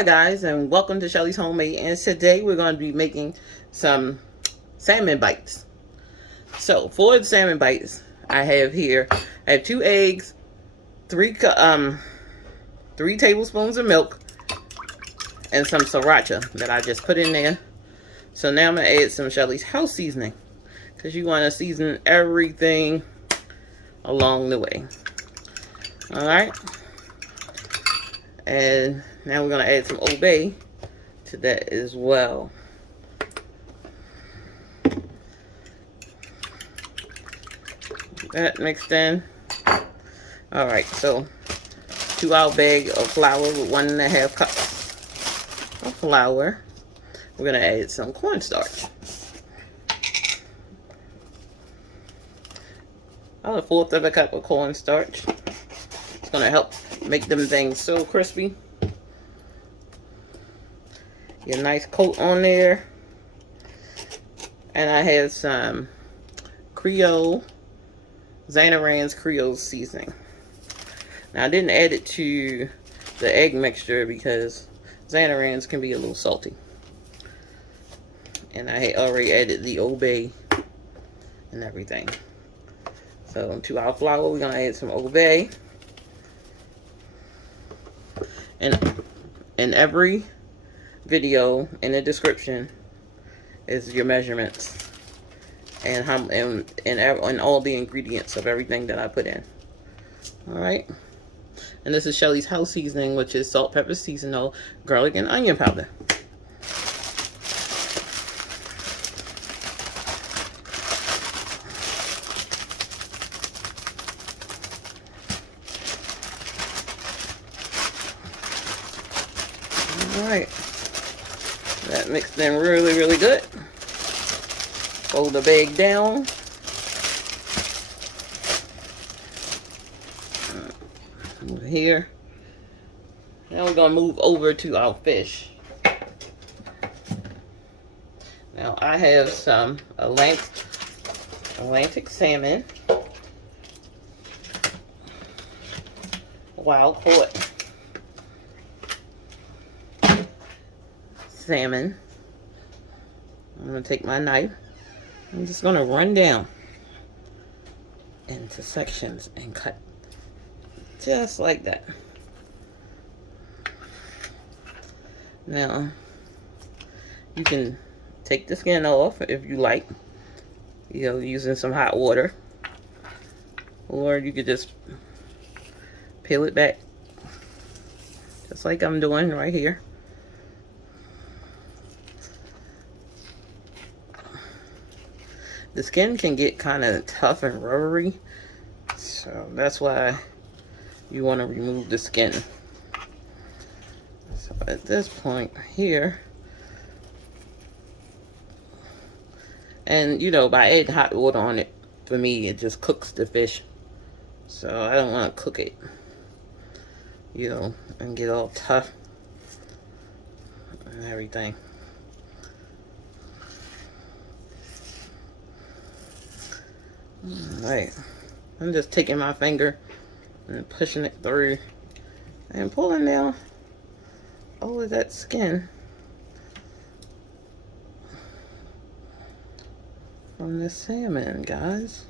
Hi guys, and welcome to Shelly's Homemade, and today we're going to be making some salmon bites. So for the salmon bites, I have 2 eggs, 3 tablespoons of milk, and some sriracha that I just put in there. So now I'm going to add some Shelly's house seasoning, because you want to season everything along the way. Alright, and now we're going to add some Old Bay to that as well. That mixed in. Alright, so 2-ounce bag of flour with 1.5 cups of flour. We're going to add some cornstarch. About 1/4 of a cup of cornstarch. It's going to help make them things so crispy. Get a nice coat on there. And I have some Creole Seasoning. Now I didn't add it to the egg mixture because Zanarans can be a little salty. And I had already added the Old Bay and everything. So to our flour, we're going to add some Old Bay. And in every video in the description is your measurements and how and all the ingredients of everything that I put in. Alright. And this is Shelly's house seasoning, which is salt, pepper, seasonal, garlic, and onion powder. Alright. That mixed in really, really good. Fold the bag down. Over here. Now we're going to move over to our fish. Now I have some Atlantic salmon. Wild caught salmon. I'm going to take my knife. I'm just going to run down into sections and cut just like that. Now, you can take the skin off if you like, using some hot water. Or you could just peel it back, just like I'm doing right here. The skin can get kind of tough and rubbery, so that's why you want to remove the skin. So at this point here, and by adding hot water on it, for me it just cooks the fish, so I don't want to cook it, and get all tough and everything. Alright, I'm just taking my finger and pushing it through and pulling down all of that skin from the salmon, guys.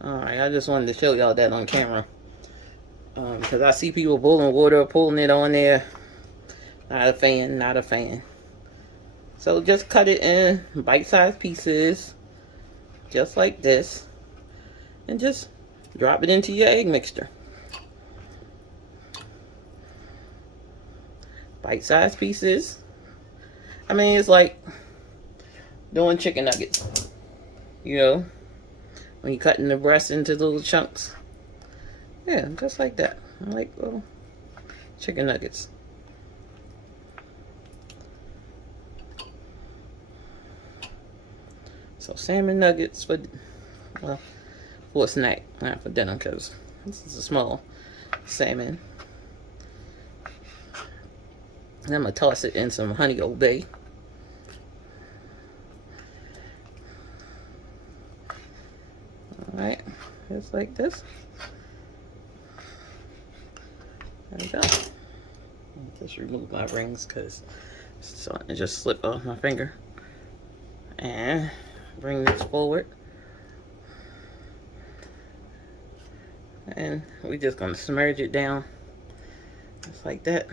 Alright, I just wanted to show y'all that on camera, because I see people boiling water, pulling it on there. Not a fan, not a fan. So just cut it in bite-sized pieces, just like this, and just drop it into your egg mixture. Bite-sized pieces. I mean, it's like doing chicken nuggets, when you're cutting the breast into little chunks. Yeah, just like that, like little chicken nuggets. So salmon nuggets for a snack, not for dinner, because this is a small salmon. And I'm going to toss it in some honey Old Bay. Alright, just like this. Just remove my rings because it just slipped off my finger. And bring this forward. And we're just going to submerge it down just like that.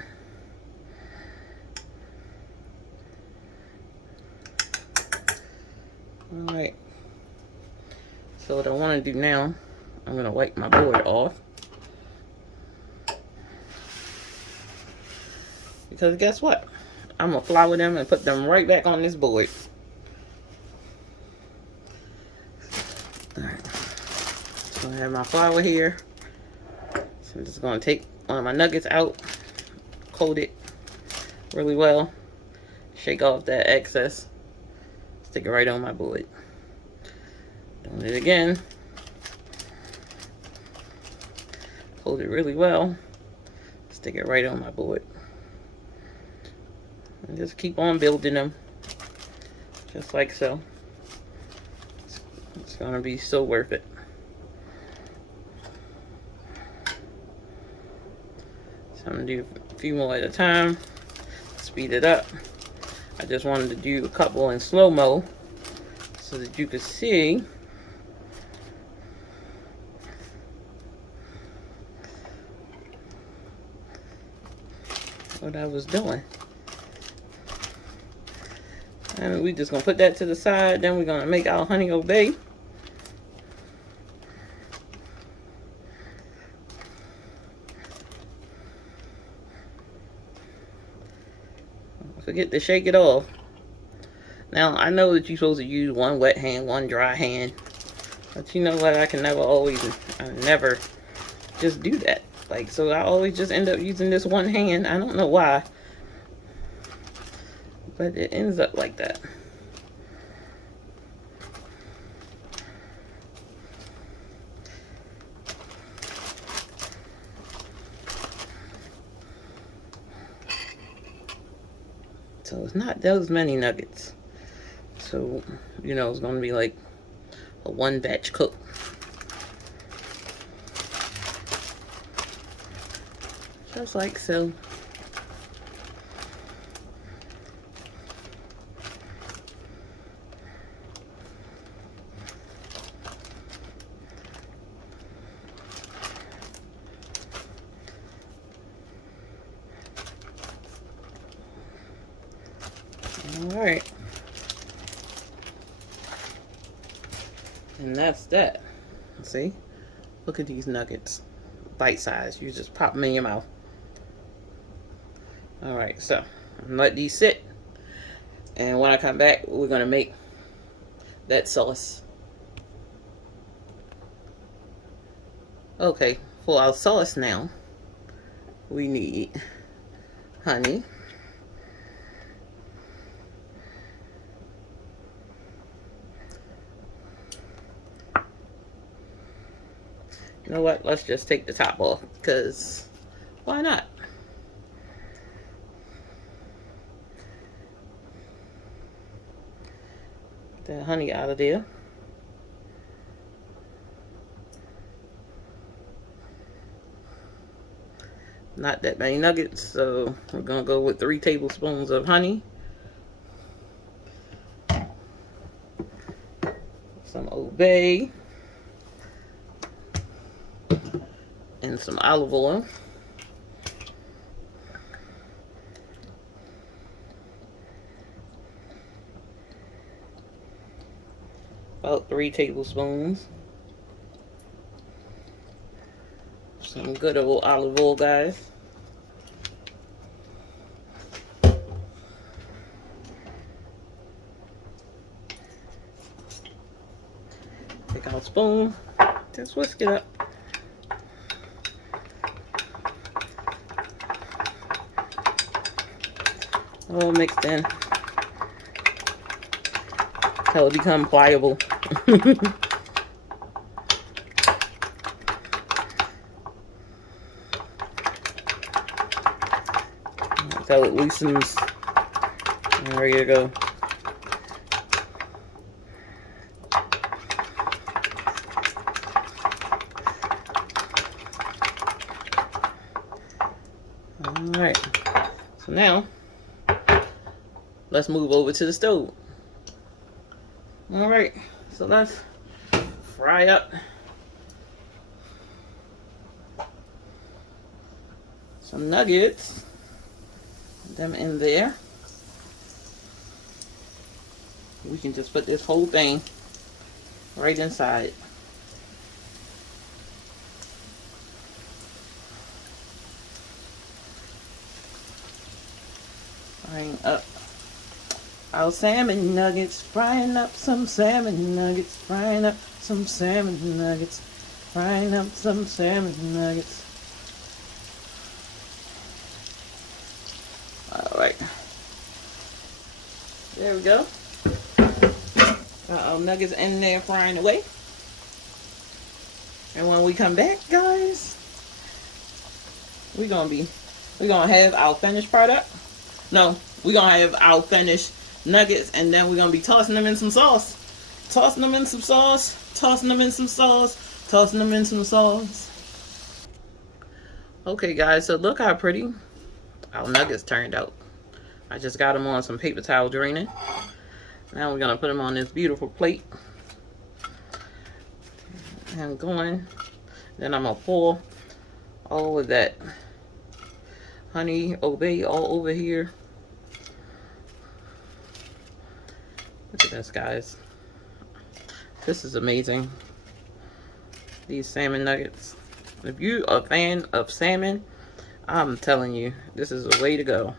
Alright. So what I want to do now, I'm going to wipe my board off. Because guess what? I'm going to flour them and put them right back on this board. Alright. So I have my flour here. So I'm just going to take one of my nuggets out, coat it really well, shake off that excess, stick it right on my board. Doing it again. Coat it really well, stick it right on my board. And just keep on building them, just like so. It's gonna be so worth it. So I'm gonna do a few more at a time, speed it up. I just wanted to do a couple in slow-mo so that you could see what I was doing. And we just gonna put that to the side. Then we're gonna make our honey obey. Don't forget to shake it off. Now I know that you're supposed to use one wet hand, one dry hand, but you know what? I never just do that. Like, so I always just end up using this one hand. I don't know why, but it ends up like that. So it's not those many nuggets. So, you know, it's going to be like a one batch cook. Just like so. Alright. And that's that. See? Look at these nuggets. Bite size. You just pop them in your mouth. Alright, so I'm let these sit. And when I come back, we're going to make that sauce. Okay, for our sauce now, we need honey. You know what? Let's just take the top off, because why not? Get that honey out of there. Not that many nuggets, so we're gonna go with 3 tablespoons of honey, some Old Bay, and some olive oil. About 3 tablespoons. Some good old olive oil, guys. Take out a spoon. Just whisk it up. All mixed in. Till it become pliable. Until it loosens. And ready to go. Alright. now, let's move over to the stove. All right, so let's fry up some nuggets. Put them in there. We can just put this whole thing right inside. Frying up our salmon nuggets, frying up some salmon nuggets, frying up some salmon nuggets, frying up some salmon nuggets. All right, there we go. Got our nuggets in there frying away. And when we come back, guys, we're gonna have our finished product. No, we're gonna have our finished nuggets, and then we're gonna be tossing them in some sauce. Tossing them in some sauce, tossing them in some sauce, tossing them in some sauce. Okay, guys, so look how pretty our nuggets turned out. I just got them on some paper towel draining. Now we're gonna put them on this beautiful plate. And going, then I'm gonna pour all of that honey obey all over here. Look at this, guys. This is amazing. These salmon nuggets. If you are a fan of salmon, I'm telling you, this is the way to go.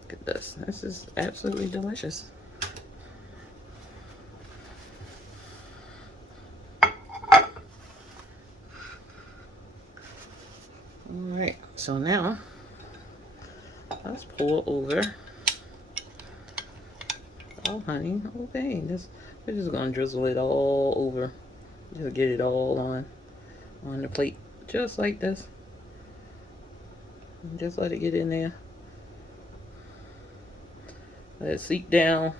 Look at this. This is absolutely delicious. Alright, so now let's pour over. Oh honey, okay, we're just gonna drizzle it all over. Just get it all on the plate, just like this. And just let it get in there. Let it seep down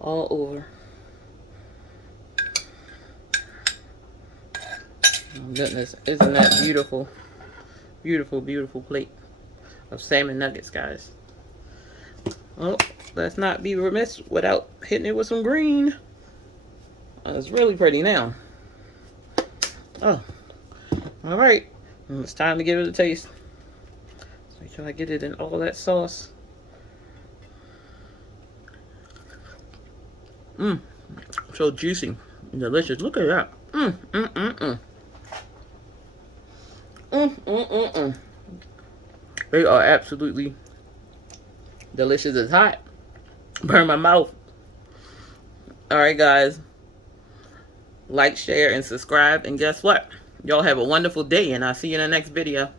all over. Oh goodness, isn't that beautiful? Beautiful, beautiful plate of salmon nuggets, guys. Oh, let's not be remiss without hitting it with some green. Oh, it's really pretty now. Oh, all right. It's time to give it a taste. Make sure I get it in all that sauce. Mmm, so juicy and delicious. Look at that. They are absolutely delicious. It's hot. Burn my mouth. Alright, guys. Like, share, and subscribe. And guess what? Y'all have a wonderful day, and I'll see you in the next video.